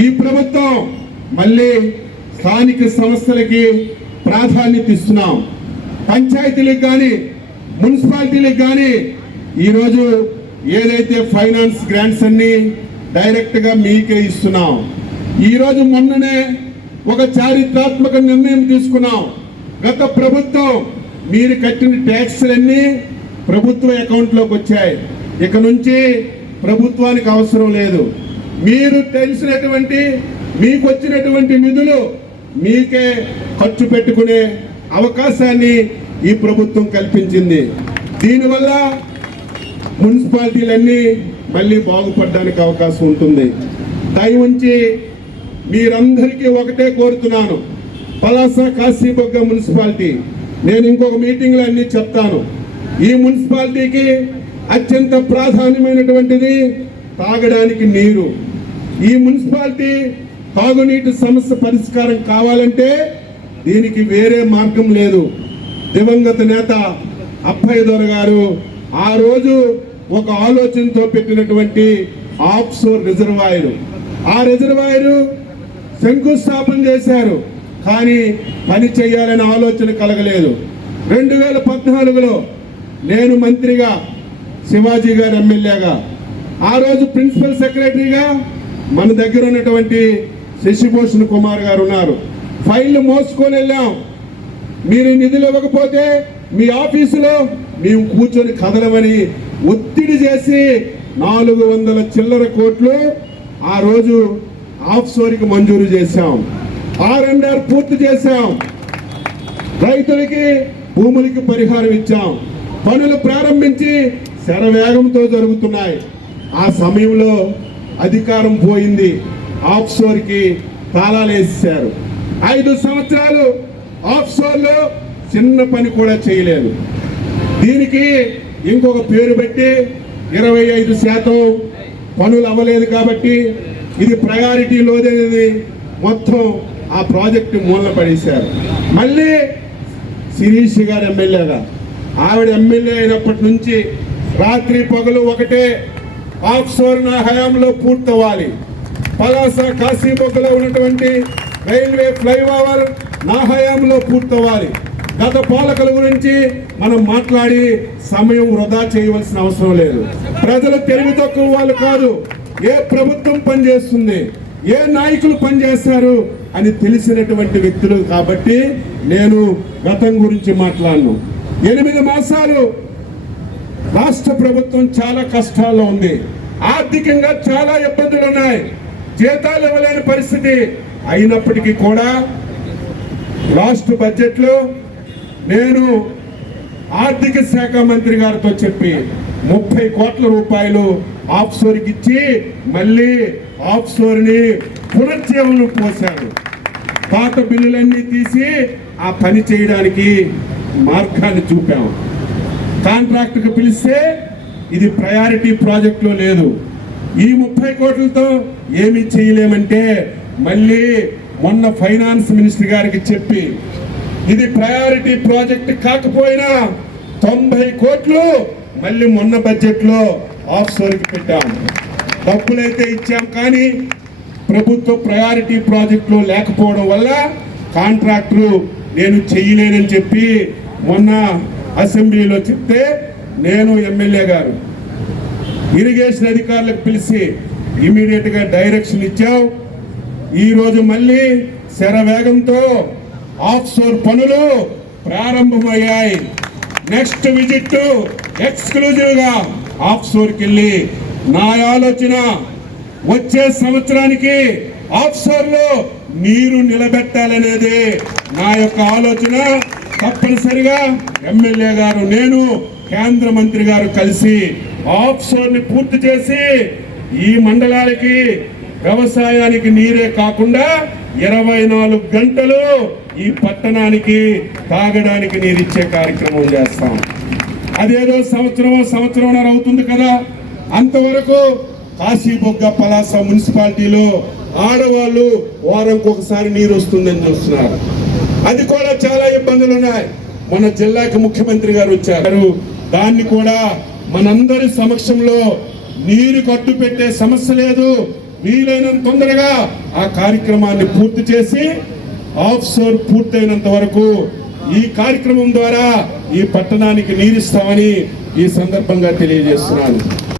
ఈ ప్రభుత్వం మళ్ళీ స్థానిక సంస్థలకి ప్రాధాన్యత ఇస్తున్నాం. పంచాయతీలకు కానీ మున్సిపాలిటీలకు కానీ ఈరోజు ఏదైతే ఫైనాన్స్ గ్రాంట్స్ అన్ని డైరెక్ట్గా మీకే ఇస్తున్నాం. ఈరోజు మొన్ననే ఒక చారిత్రాత్మక నిర్ణయం తీసుకున్నాం. గత ప్రభుత్వం మీరు కట్టిన ట్యాక్స్లన్నీ ప్రభుత్వ అకౌంట్లోకి వచ్చాయి. ఇక నుంచి ప్రభుత్వానికి అవసరం లేదు. మీరు తెలిసినటువంటి మీకు వచ్చినటువంటి నిధులు మీకే ఖర్చు పెట్టుకునే అవకాశాన్ని ఈ ప్రభుత్వం కల్పించింది. దీనివల్ల మున్సిపాలిటీలన్నీ మళ్ళీ బాగుపడడానికి అవకాశం ఉంటుంది. దయ ఉంచి మీరందరికీ ఒకటే కోరుతున్నాను. పలాస కాశీబొగ్గ మున్సిపాలిటీ. నేను ఇంకొక మీటింగ్లో అన్ని చెప్తాను. ఈ మున్సిపాలిటీకి అత్యంత ప్రాధాన్యమైనటువంటిది తాగడానికి నీరు. ఈ మున్సిపాలిటీ తాగునీటి సమస్య పరిష్కారం కావాలంటే దీనికి వేరే మార్గం లేదు. దివంగత నేత అప్పయ్య దొర గారు ఆ రోజు ఒక ఆలోచనతో పెట్టినటువంటి ఆఫ్షోర్ రిజర్వాయర్. ఆ రిజర్వాయర్ శంకుస్థాపన చేశారు కానీ పని చేయాలనే ఆలోచన కలగలేదు. రెండు వేల పద్నాలుగులో నేను మంత్రిగా శివాజీ గారు ఎమ్మెల్యేగా ఆ రోజు ప్రిన్సిపల్ సెక్రటరీగా మన దగ్గర ఉన్నటువంటి శశిభూషణ్ కుమార్ గారు ఉన్నారు. ఫైళ్ళు మోసుకొని వెళ్ళాం. మీరు నిధులు ఇవ్వకపోతే మీ ఆఫీసులో మేము కూర్చొని కదలమని ఒత్తిడి చేసి నాలుగు వందల చిల్లర కోట్లు ఆ రోజు ఆఫ్షోర్కి మంజూరు చేశాం. ఆర్ పూర్తి చేశాం. రైతులకి భూములకి పరిహారం ఇచ్చాం. పనులు ప్రారంభించి శరవేగంతో జరుగుతున్నాయి. ఆ సమయంలో అధికారం పోయింది. ఆఫ్షోర్కి తాళాలు వేసేశారు. ఐదు సంవత్సరాలు ఆఫ్షోర్లో చిన్న పని కూడా చేయలేదు. దీనికి ఇంకొక పేరు పెట్టి ఇరవై ఐదు శాతం పనులు అవ్వలేదు కాబట్టి ఇది ప్రయారిటీ లోదనేది మొత్తం ఆ ప్రాజెక్టు మూలన పడేశారు. మళ్ళీ శిరీష్ గారు ఎమ్మెల్యేగా. ఆవిడ ఎమ్మెల్యే అయినప్పటి నుంచి రాత్రి పగలు ఒకటే ఆఫ్షోర్ నా హయాంలో పూర్తవ్వాలి పలాస కాశీబొగ్గలో ఉన్నటువంటి రైల్వే ఫ్లైఓవర్ నా హయాంలో పూర్తవ్వాలి గత పాలకుల గురించి మనం మాట్లాడి సమయం వృధా చేయవలసిన అవసరం లేదు. ప్రజలు తెలివి తక్కువ వాళ్ళు కాదు. ఏ ప్రభుత్వం పనిచేస్తుంది? ఏ నాయకులు పనిచేస్తారు? అని తెలిసినటువంటి వ్యక్తులు కాబట్టి నేను గతం గురించి మాట్లాడను. ఎనిమిది మాసాలు రాష్ట్ర ప్రభుత్వం చాలా కష్టాల్లో ఉంది. ఆర్థికంగా చాలా ఇబ్బందులు ఉన్నాయి. జీతాలు ఇవ్వలేని పరిస్థితి అయినప్పటికీ కూడా రాష్ట్ర బడ్జెట్లో నేను ఆర్థిక శాఖ మంత్రి గారితో చెప్పి ముప్పై కోట్ల రూపాయలు ఆఫ్షోర్కి ఇచ్చి మళ్ళీ ఆఫ్షోర్ని పునర్జీవనం పోశారు. పాత బిల్లులన్నీ తీసి ఆ పని చేయడానికి మార్గాన్ని చూపాము కాంట్రాక్ట్కి పిలిస్తే ఇది ప్రయారిటీ ప్రాజెక్టులో లేదు. ఈ ముప్పై కోట్లతో ఏమి చేయలేమంటే మళ్ళీ మొన్న ఫైనాన్స్ మినిస్టర్ గారికి చెప్పి ఇది ప్రయారిటీ ప్రాజెక్ట్ కాకపోయినా తొంభై కోట్లు మళ్ళీ మొన్న బడ్జెట్లో ఆఫ్ పెట్టాము పెట్టాం. డబ్బులైతే ఇచ్చాం కానీ ప్రభుత్వ ప్రయారిటీ ప్రాజెక్టులో లేకపోవడం వల్ల కాంట్రాక్టులు నేను చేయలేనని చెప్పి మొన్న అసెంబ్లీలో చెప్తే నేను ఎమ్మెల్యే గారు. ఇరిగేషన్ అధికారులకు పిలిచి ఇమీడియట్గా డైరెక్షన్ ఇచ్చావు. ఈరోజు మళ్ళీ శరవేగంతో ఆఫ్షోర్ పనులు ప్రారంభమయ్యాయి. నెక్స్ట్ విజిట్ ఎక్స్క్లూజివ్గా ఆఫ్షోర్కి వెళ్ళి నా ఆలోచన వచ్చే సంవత్సరానికి ఆఫ్షోర్లో నీరు నిలబెట్టాలనేది నా యొక్క ఆలోచన. తప్పనిసరిగా ఎమ్మెల్యే గారు నేను కేంద్ర మంత్రి గారు కలిసి ఆఫ్షోర్ని పూర్తి చేసి ఈ మండలాలకి వ్యవసాయానికి నీరే కాకుండా ఇరవై నాలుగు గంటలు ఈ పట్టణానికి తాగడానికి నీరిచ్చే కార్యక్రమం చేస్తాం. అదేదో సంవత్సరం సంవత్సరంన్నర అవుతుంది కదా. అంతవరకు కాశీబొగ్గ పలాస మున్సిపాలిటీలో ఆడవాళ్ళు వారంకి ఒకసారి నీరు వస్తుందని చూస్తున్నారు అది కూడా చాలా ఇబ్బందులు ఉన్నాయి. మన జిల్లాకి ముఖ్యమంత్రి గారు వచ్చారు. దాన్ని కూడా మనందరి సమక్షంలో నీరు కట్టు పెట్టే సమస్య లేదు. వీలైనంత తొందరగా ఆ కార్యక్రమాన్ని పూర్తి చేసి ఆఫ్ షోర్ పూర్తయినంత వరకు ఈ కార్యక్రమం ద్వారా ఈ పట్టణానికి నీరిస్తామని ఈ సందర్భంగా తెలియజేస్తున్నాను.